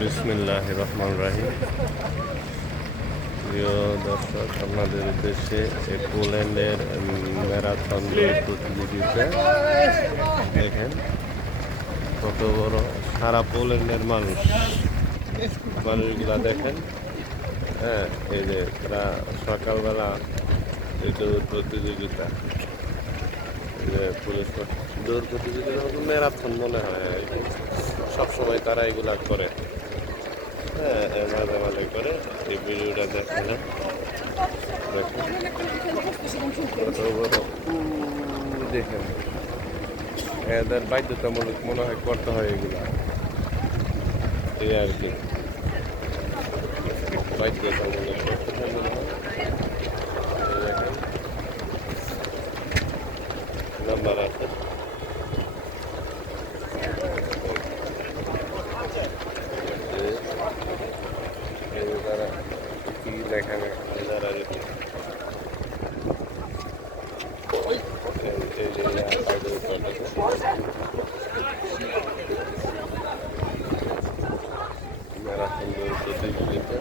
বিসমিল্লাহির রহমানির রহিম। প্রিয় দর্শক, আপনাদের উদ্দেশ্যে পোল্যান্ডের ম্যারাথন দৌড় প্রতিযোগিতা দেখেন কত বড়, সারা পোল্যান্ডের মানুষগুলা দেখেন। হ্যাঁ, এই যে তারা সকালবেলা এই দৌড় প্রতিযোগিতা, পুলিশ দৌড় প্রতিযোগিতা ম্যারাথন মনে হয়, সবসময় তারা এগুলা করে। হ্যাঁ, মাঝে মাঝে করে এই ভিডিওটা দেখালাম। দেখেন এদের বাধ্যতামূলক মনে হয় করতে হয় এগুলা, এই আর কি বাধ্যতামূলক করতে হয় মনে হয়। দেখেন নাম্বার আছে, তারা কি লেখা যারা ম্যারাথন দৌড় প্রতিযোগিতা